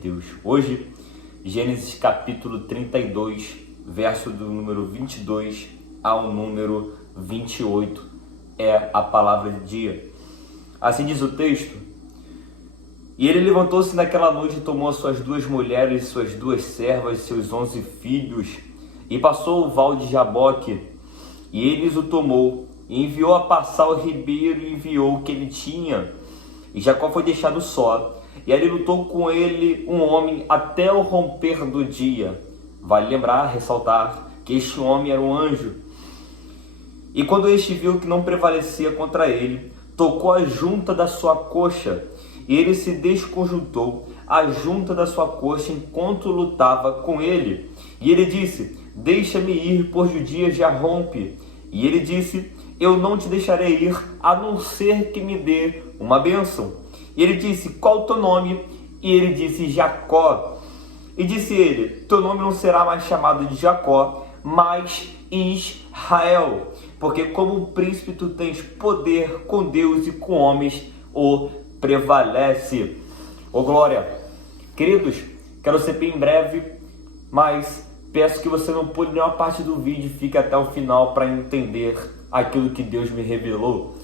Deus. Hoje, Gênesis capítulo 32, verso do número 22 ao número 28, é a palavra de dia. Assim diz o texto: E ele levantou-se naquela noite e tomou as suas 2 mulheres, suas 2 servas, seus 11 filhos, e passou o val de Jaboque, e eles o tomou, e enviou a passar o ribeiro, e enviou o que ele tinha. E Jacó foi deixado só, e ali lutou com ele um homem até o romper do dia. Vale lembrar, ressaltar, que este homem era um anjo. E quando este viu que não prevalecia contra ele, tocou a junta da sua coxa, e ele se desconjuntou a junta da sua coxa enquanto lutava com ele. E ele disse: Deixa-me ir, pois o dia já rompe. E ele disse: Eu não te deixarei ir, a não ser que me dê uma bênção. E ele disse: Qual o teu nome? E ele disse: Jacó. E disse ele: Teu nome não será mais chamado de Jacó, mas Israel, porque como príncipe tu tens poder com Deus e com homens o prevalece. Ô glória! Queridos, quero ser bem breve, mas peço que você não pule nenhuma parte do vídeo e fique até o final para entender aquilo que Deus me revelou.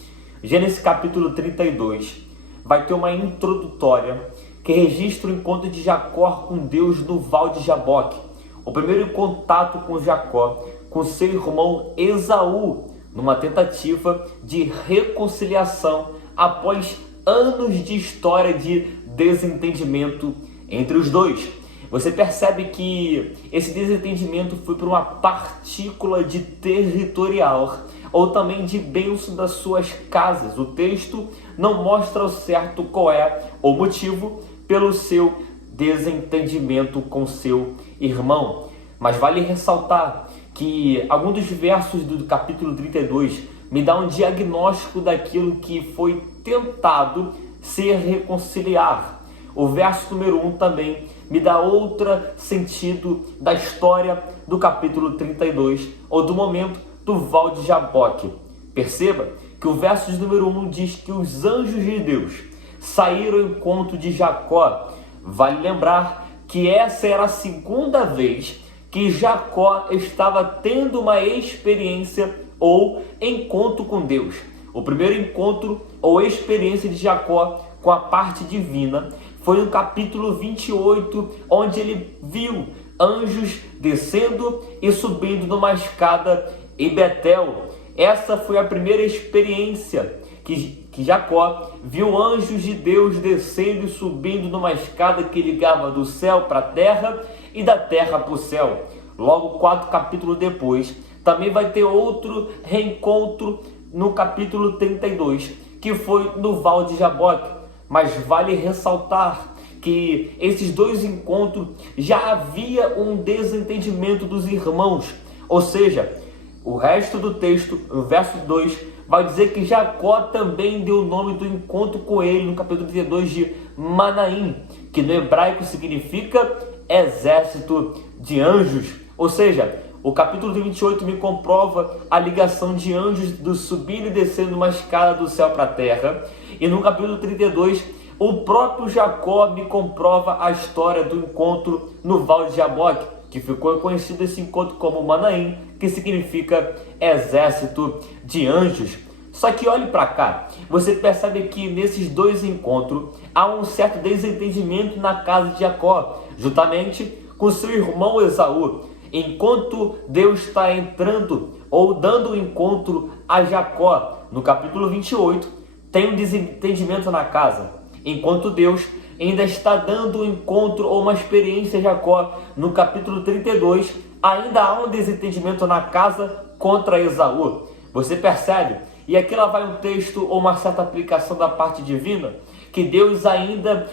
Gênesis capítulo 32 vai ter uma introdutória que registra o encontro de Jacó com Deus no val de Jaboque. O primeiro contato com Jacó com seu irmão Esaú, numa tentativa de reconciliação após anos de história de desentendimento entre os dois. Você percebe que esse desentendimento foi por uma partícula de territorial ou também de bênção das suas casas. O texto não mostra ao certo qual é o motivo pelo seu desentendimento com seu irmão. Mas vale ressaltar que alguns dos versos do capítulo 32 me dá um diagnóstico daquilo que foi tentado se reconciliar. O verso número 1 também me dá outro sentido da história do capítulo 32, ou do momento do val de Jaboque. Perceba que o verso número 1 diz que os anjos de Deus saíram ao encontro de Jacó. Vale lembrar que essa era a segunda vez que Jacó estava tendo uma experiência ou encontro com Deus. O primeiro encontro ou experiência de Jacó com a parte divina foi no capítulo 28, onde ele viu anjos descendo e subindo numa escada em Betel. Essa foi a primeira experiência que Jacó viu anjos de Deus descendo e subindo numa escada que ligava do céu para a terra e da terra para o céu. Logo 4 capítulos depois, também vai ter outro reencontro no capítulo 32, que foi no val de Jaboque. Mas vale ressaltar que esses 2 encontros já havia um desentendimento dos irmãos. Ou seja, o resto do texto, no verso 2, vai dizer que Jacó também deu o nome do encontro com ele no capítulo 32 de Manaim, que no hebraico significa exército de anjos. Ou seja, o capítulo 28 me comprova a ligação de anjos do subindo e descendo uma escada do céu para a terra. E no capítulo 32, o próprio Jacó me comprova a história do encontro no val de Jaboque, que ficou conhecido esse encontro como Manaim, que significa exército de anjos. Só que olhe para cá, você percebe que nesses 2 encontros há um certo desentendimento na casa de Jacó, juntamente com seu irmão Esaú. Enquanto Deus está entrando ou dando um encontro a Jacó no capítulo 28, tem um desentendimento na casa. Enquanto Deus ainda está dando um encontro ou uma experiência a Jacó no capítulo 32, ainda há um desentendimento na casa contra Esaú. Você percebe? E aqui lá vai um texto ou uma certa aplicação da parte divina, que Deus ainda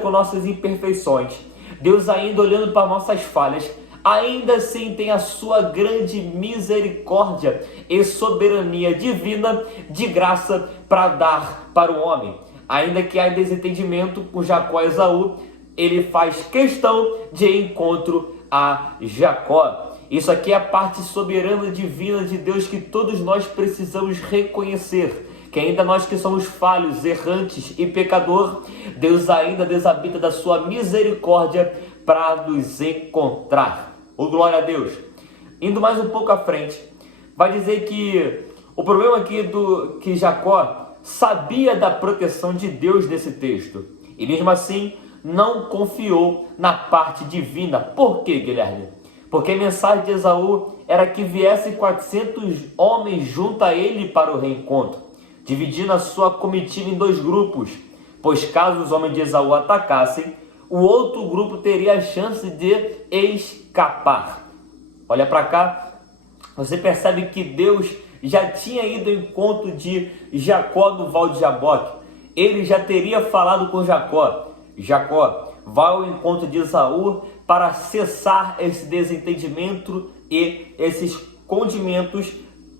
com nossas imperfeições, Deus ainda olhando para nossas falhas, ainda assim tem a sua grande misericórdia e soberania divina de graça para dar para o homem. Ainda que há desentendimento com Jacó e Esaú, ele faz questão de encontro a Jacó. Isso aqui é a parte soberana divina de Deus que todos nós precisamos reconhecer, que ainda nós que somos falhos, errantes e pecador, Deus ainda desabita da sua misericórdia para nos encontrar. Oh, glória a Deus! Indo mais um pouco à frente, vai dizer que o problema aqui que Jacó sabia da proteção de Deus nesse texto, e mesmo assim não confiou na parte divina. Por quê, Guilherme? Porque a mensagem de Esaú era que viessem 400 homens junto a ele para o reencontro, dividindo a sua comitiva em 2 grupos, pois caso os homens de Esaú atacassem, o outro grupo teria a chance de escapar. Olha para cá, você percebe que Deus já tinha ido ao encontro de Jacó no Val de Jaboque. Ele já teria falado com Jacó: Jacó, vá ao encontro de Esaú para cessar esse desentendimento e esses condimentos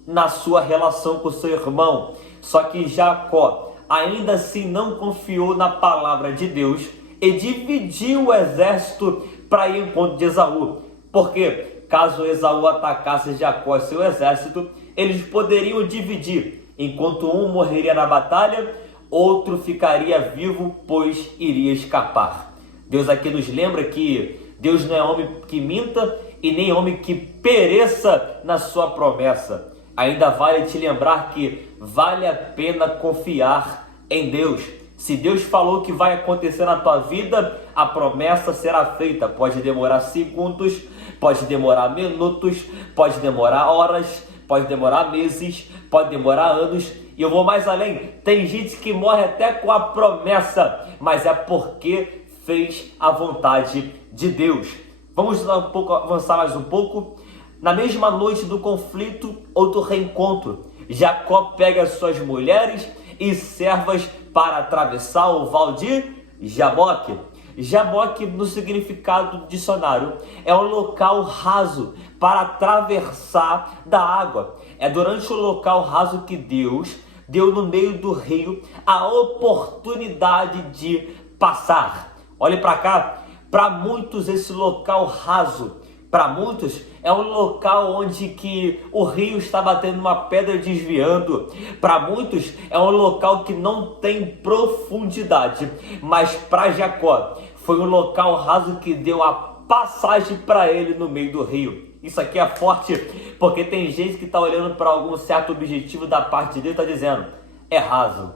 na sua relação com seu irmão. Só que Jacó ainda assim não confiou na palavra de Deus e dividiu o exército para ir ao encontro de Esaú. Porque caso Esaú atacasse Jacó e seu exército, eles poderiam dividir. Enquanto um morreria na batalha, outro ficaria vivo, pois iria escapar. Deus aqui nos lembra que Deus não é homem que minta e nem homem que pereça na sua promessa. Ainda vale te lembrar que vale a pena confiar em Deus. Se Deus falou que vai acontecer na tua vida, a promessa será feita. Pode demorar segundos, pode demorar minutos, pode demorar horas, pode demorar meses, pode demorar anos. E eu vou mais além, tem gente que morre até com a promessa, mas é porque fez a vontade de Deus. Vamos avançar mais um pouco. Na mesma noite do conflito ou do reencontro, Jacó pega suas mulheres e servas para atravessar o Val de Jaboque. Jaboque, no significado do dicionário, é um local raso para atravessar da água. É durante o local raso que Deus deu no meio do rio a oportunidade de passar. Olhe para cá, para muitos esse local raso, para muitos é um local onde que o rio está batendo uma pedra desviando. Para muitos é um local que não tem profundidade, mas para Jacó foi um local raso que deu a passagem para ele no meio do rio. Isso aqui é forte, porque tem gente que está olhando para algum certo objetivo da parte de Deus e está dizendo: é raso,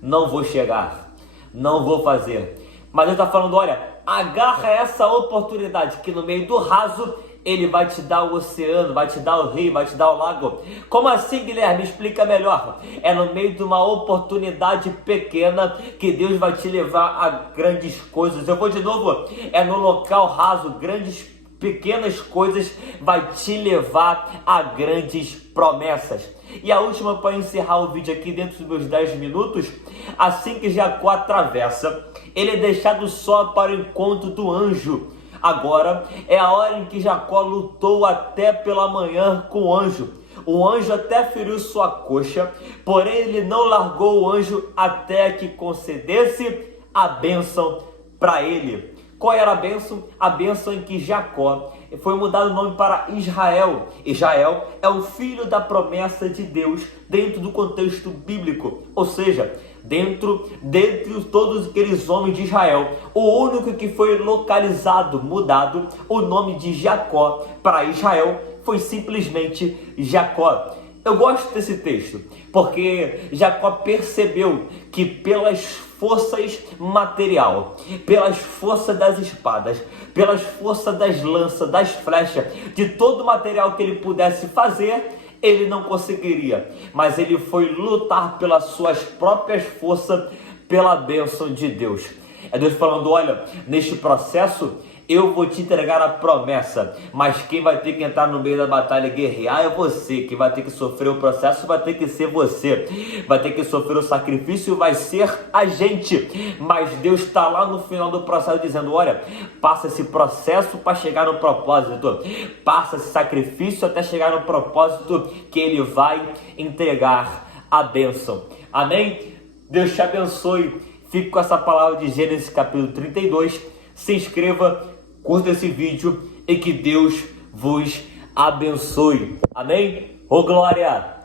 não vou chegar, não vou fazer. Mas Deus está falando: olha, agarra essa oportunidade que no meio do raso Ele vai te dar o oceano, vai te dar o rio, vai te dar o lago. Como assim, Guilherme? Explica melhor. É no meio de uma oportunidade pequena que Deus vai te levar a grandes coisas. Eu vou de novo. É no local raso, pequenas coisas vai te levar a grandes promessas. E a última, para encerrar o vídeo aqui dentro dos meus 10 minutos, assim que Jacó atravessa, ele é deixado só para o encontro do anjo. Agora é a hora em que Jacó lutou até pela manhã com o anjo. O anjo até feriu sua coxa, porém ele não largou o anjo até que concedesse a bênção para ele. Qual era a bênção? A bênção em que Jacó foi mudado o nome para Israel. Israel é o filho da promessa de Deus dentro do contexto bíblico. Ou seja, dentre todos aqueles homens de Israel, o único que foi localizado, mudado, o nome de Jacó para Israel foi simplesmente Jacó. Eu gosto desse texto, porque Jacó percebeu que pelas forças material, pelas forças das espadas, pelas forças das lanças, das flechas, de todo o material que ele pudesse fazer, ele não conseguiria. Mas ele foi lutar pelas suas próprias forças, pela bênção de Deus. É Deus falando: olha, neste processo eu vou te entregar a promessa, mas quem vai ter que entrar no meio da batalha e guerrear é você. Quem vai ter que sofrer o processo vai ter que ser você. Vai ter que sofrer o sacrifício, vai ser a gente. Mas Deus está lá no final do processo dizendo: olha, passa esse processo para chegar no propósito. Passa esse sacrifício até chegar no propósito que Ele vai entregar a bênção. Amém? Deus te abençoe. Fique com essa palavra de Gênesis capítulo 32. Se inscreva, curta esse vídeo e que Deus vos abençoe. Amém? Ô glória!